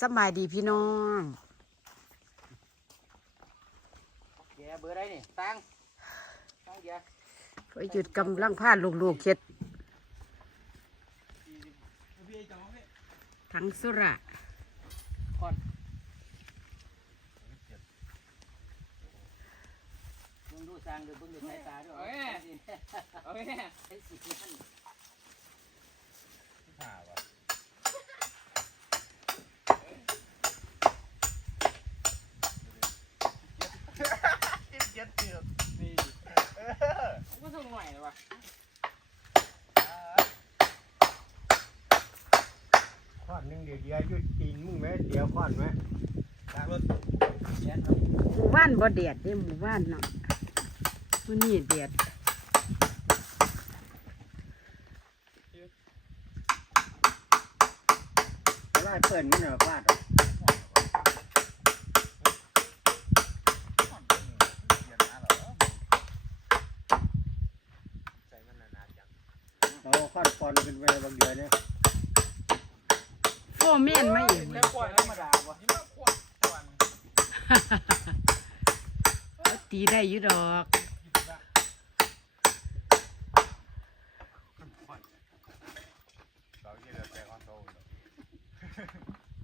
สบายดีพี่น้องแกเบอร์ได้นี่ตังตังแกพอหยุดกำลังพาลูกๆเข็ดทั้งสุระก่อนเบิ่งดูสร้างดูเบิ่งดูสายตาด้วยเอาแม่เอาแม่ เลยวะข้อนหนึ่งเดี๋ยวเดียวหยุดตีนมึงไหมเดี๋ยวข้อนไหมตามรถแกนเอาหมู่บ้านบ่เดียดเด้หมู่บ้านเนาะมื้อนี้เดียดไล่เปิดมันเหรอฟาดเอาข้ อนปอนขึ้นไปบางเดือนเนี่ยโฟร์แม่นมาอีกเรื่องกวนธรรมดาวะตีได้อยู่ดอก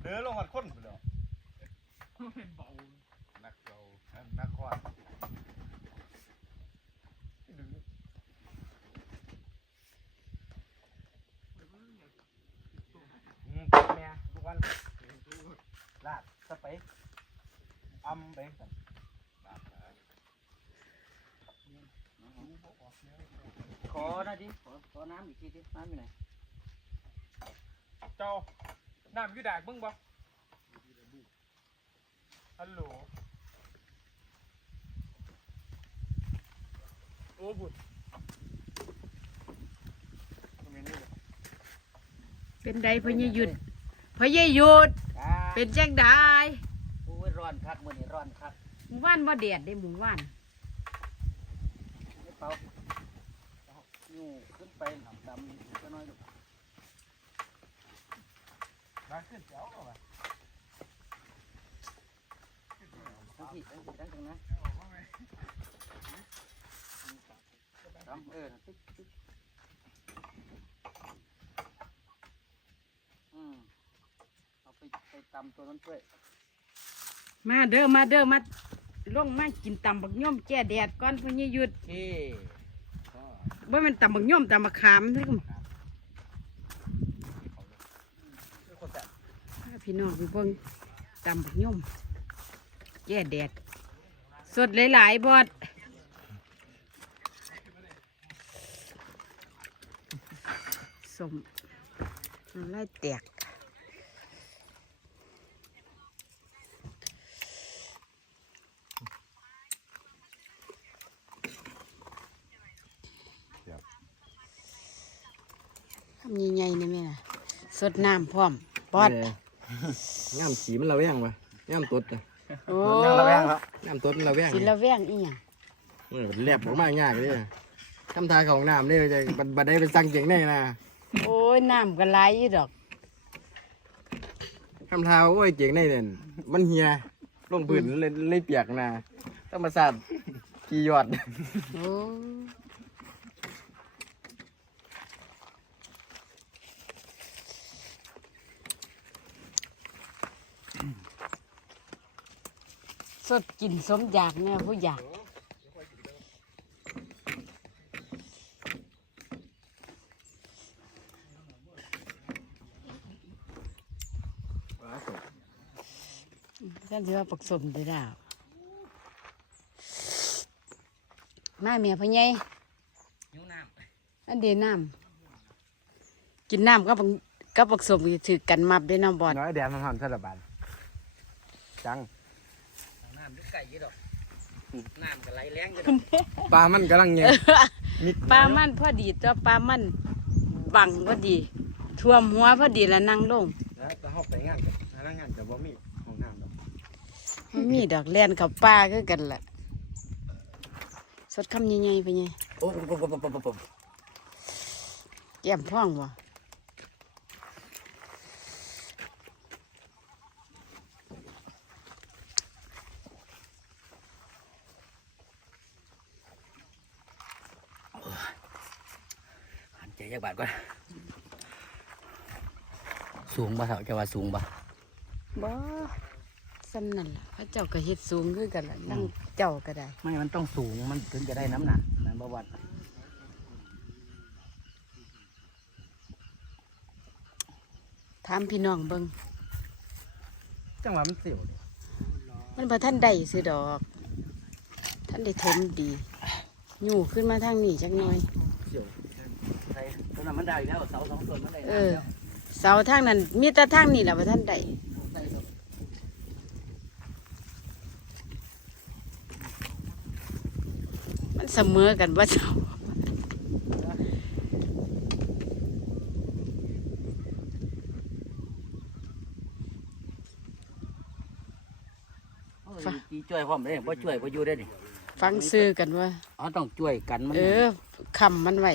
เนื้อลงหัดข้นไปแล้วนักเรานักควาน แม่ทุกวันลาดสไป อำไปกันขอหนะดิขอขอน้ำอีกทีดิน้ำอยู่ไหนเจ้าน้ำอยูดากมึงบ่ฮัลโหลโอ้บุญเป็นใดพะยหยุดพะยหยุดอ่า เป็นจังไดโอ้ยร้อนคักมื้อนี้ร้อนคักหมู่บ้านบ่เดียดเด้หมู่บ้านไม่เป่าเอาอยู่ขึ้นไปหนำดำอีกสักหน้อยลูกมาขึ้นเจ้าเอาไปทั้งที่ทั้งที่ทั้งตรงนั้นดำเออตึ๊กตึ๊กอืมเอา ไปไปตำตัวนั้นด้วยมาเด้อมาเด้อมาลงมากินตำบักย่อมแก้แดดก่อนพะยหยุดเฮ้ก็บ่แม่นตำบักย่อมตำบักขามเด้อพาพี่น้องไปเบิ่งตำบักย่อมแก้แดด สดหลายๆบอดสมน้ำลายแตก ทำยังไงนี่แม่น่ะส ดน้ำพร้อมปอด ย่ำสีมันระแวงวะย่ำตดอะโอ้ยังระแวงแล้วย่ำตดมันระแวงสิละแวงอีหยังเออแลบออกมายากเลยอะทำทายของน้ำนี่จะบัดบัดได้ไปสั่งเก่งแน่นะโอ้ยน้ำก็ไหลอยู่ดอก ทำทาโอ้ยเก่งแน่เนี่ยมันเฮียลงพื้นเลยเลยเปียกนะธรรมศาสตร์กี่ยอด โอ้ สดกินสมอยากเนี่ยผู้อยากฉันถือว่าผสมได้แล้วมาเมียพ่อใหญ่นิ้วน้อันเดียน้ำกินน้ำก็บังก็ผสมถือกันมับด้วยน้ำบอดน้อยแดดมันหอนสลับบานจัง ไก่ยี่ดอกน้ำก็ไหลแรงยี่ดอกปลามันกำลังเงี้ยมิดปลามันพอดีตัวปลามันบังพอดีท่วมหัวพอดีแล้วนั่งลงแล้วจะเข้าไปงานกับพนักงานกับบ่มีห้องน้ำดอกมันมีดอกแล่นกับปลาคือกันแหละสดคำใหญ่ๆไปไงโอ้ปุ๊บปุ๊บปุ๊บปุ๊บปุ๊บแก้มพ่องบ่ จักบาทก่อน สูงบ่เท่าจะว่าสูงบ่บ่สำนั่นล่ะพระเจ้าก็เฮ็ดสูงคือกันล่ะนั่งเจ้าก็ได้ ไม่มันต้องสูงมันถึงจะได้น้ำหนักนั่นบ่วัดถามพี่น้องเบิ่งจังหวะมันเสียวดิมันบ่ทันได้ซื้อดอก ท่านได้ทมดีอยู่ขึ้นมาทางนี้จักหน่อย เสียวใช่ตอนนั้น มันได้แล้วเสาสองส่วนมันได้เออ เสาทางนั้นมีแต่ทางนี้แหละบ่ทันได้มันเสมอกันบ่เสาตีช่วยพร้อมเลยบ่ช่วยบ่อยู่ได้นี่ฟังซื้อกันว่าอ๋อต้องช่วยกันมันเออคำมันไว้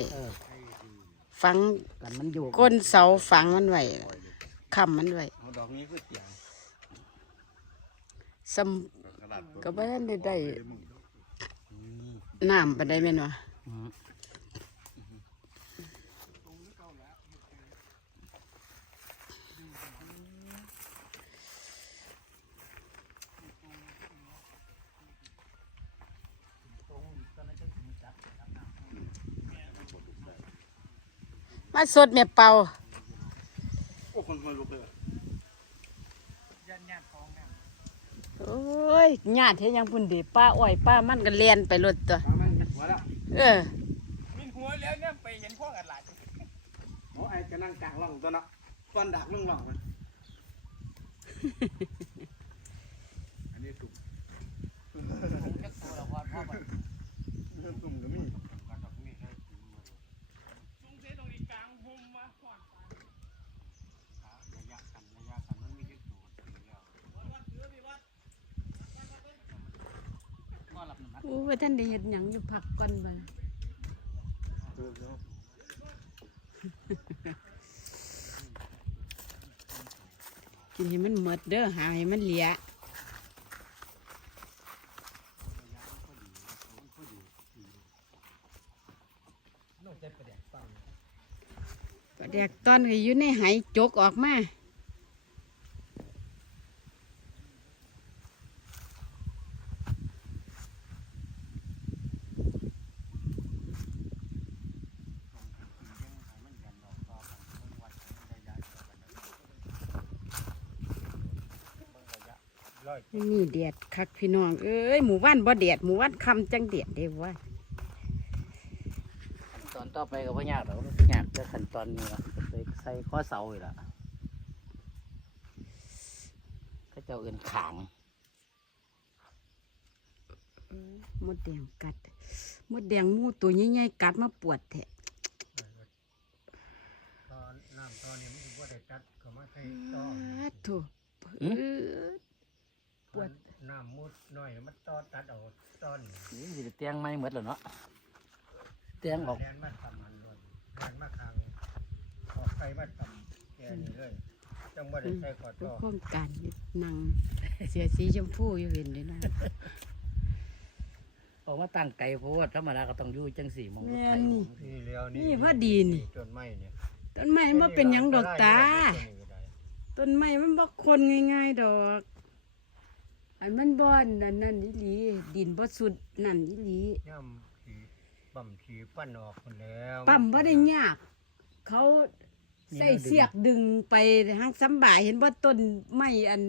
เออฟังกันมันอยู่ก้นเสาฝังมันไว้คำมันไว้เอาดอกนี้คือเตียงสมก็บ่ทันได้ได้น้ำปานใดแม่นวะ อืม มาสดแม่เป่าโอ้คนมาลุกเลยโอ้ยญาติเฮ็ดหยังพุ่นดิป้าอ้อยป้ามันก็เลียนไปรถตัวตามันหัวแล้วเออ มินหัวแล้วเนี่ยไปเห็นพวกอัดหลาดโอ้ไอ้จะนั่งกลางร่องตัวเนาะฟันดักเรื่องร่องมันอันนี้ตุ่มตุ่มก็มี จุงเสตรงนี้กลางหุมมาก่อน โอ้ว่าท่านได้เฮ็ดหยังอยู่พักก่อนบ่ล่ะกินให้มันหมดเด้อหาให้มันเหลียปลาแดกตอนก็อยู่ในไหจกออกมา นี่เดียดคักพี่น้อง เอ้ยหมู่บ้านบ่เดียดหมู่บ้านคำจังเดียดเด้ว่าตอนต่อไปก็บ่ยากหรอกยากแต่ขั้นตอนนี้ล่ะไปใส่ข้อเสาอีกละเขาเจ้าเอื่นขางมดแดงกัดมดแดงหมูตัวใหญ่ๆกัดมาปวดแท้ตอนน้ำตอนนี้มันก็ได้ตัดเข้ามาใส่ตออ้าโถูเออป วดน้ำมุดหน่อยมันตอตัดเอาตอนนี่สิได้เตียงไม่หมดแล้วเนาะเตียงออกแลนมาทำมันเลยแลนมาคางขอไฟมาทำแค่นี้เลยจังบ่ได้ใส่ขอเพื่ตออโครงการอยู่นั่งเสียสีชมพูอยู่เห็นเลยนะออกมาตั้งไกลโพดธรรมดาก็ต้องอยู่จังสี่มองรถแม่ไถนนี่นี่เลี้ยวนี่นี่พอดีนี่ต้นไม้เนี่ยต้นไม้มันบ่เป็นหยังดอกตาต้นนี้ก็ได้ต้นไม้มันบ่คนง่ายๆดอก อันมันบ่อนนั่นนั่นอีหลีดินบ่สุดนั่นอีหลีย่ำขีปั๊มขีปั้นออกคนแล้วปั๊มบ่ได้ยาก เขาใส่เสียกดึงไปทางสำบายเห็นบ่ต้นไม้อัน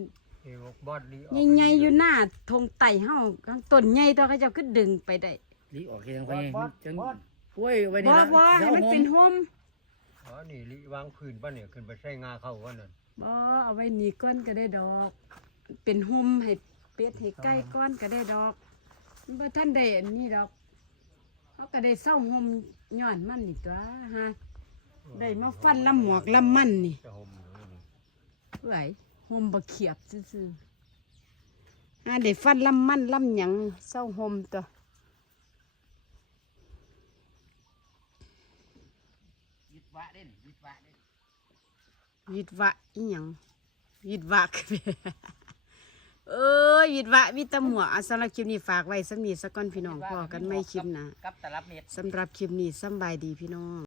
นี่บอกบอดลีออกใหญ่ๆอยู่หน้าทงไต่เฮาข้างต้นใหญ่ตัวเขาเจ้าก็ดึงไปได้ลีออกเคียงบไปอดบอดจังบอดโอ้ยไว้บ่นี่ละบ่ให้มันเป็นโฮมอ๋อนี่ลิวางพื้นป่ะเนี่ยขึ้นไปใส่งาเข้าว่านั่นบ่เอาไว้นี่ก้อนก็ได้ดอก เป็นโฮมให้ เป็ดให้ไก่ก้อนก็ได้ดอกมันบ่ทันได้อันนี้ดอกเขาก็ได้เศร้าโฮมย้อนมันนี่ตัวฮะได้มาฟันลำหมวกลำมันนี่จะห่มอยู่นี่ไหวโฮมบ่เขียบซื่อๆฮะได้ฟันลำมันลำหยังเศร้าโฮมตัวยิดวะเด่นยิดวะเด่นยิดวะอีหยังยิดวะเอ อยิดวะมีแตะหมวกอะสำหรับคลิปนี้ฝากไว้สักนิดสักก่อนพี่น้องพอกันไม่คลิปหนะกับตลับเมตรสำหรับคลิปนี้สำบายดีพี่น้อง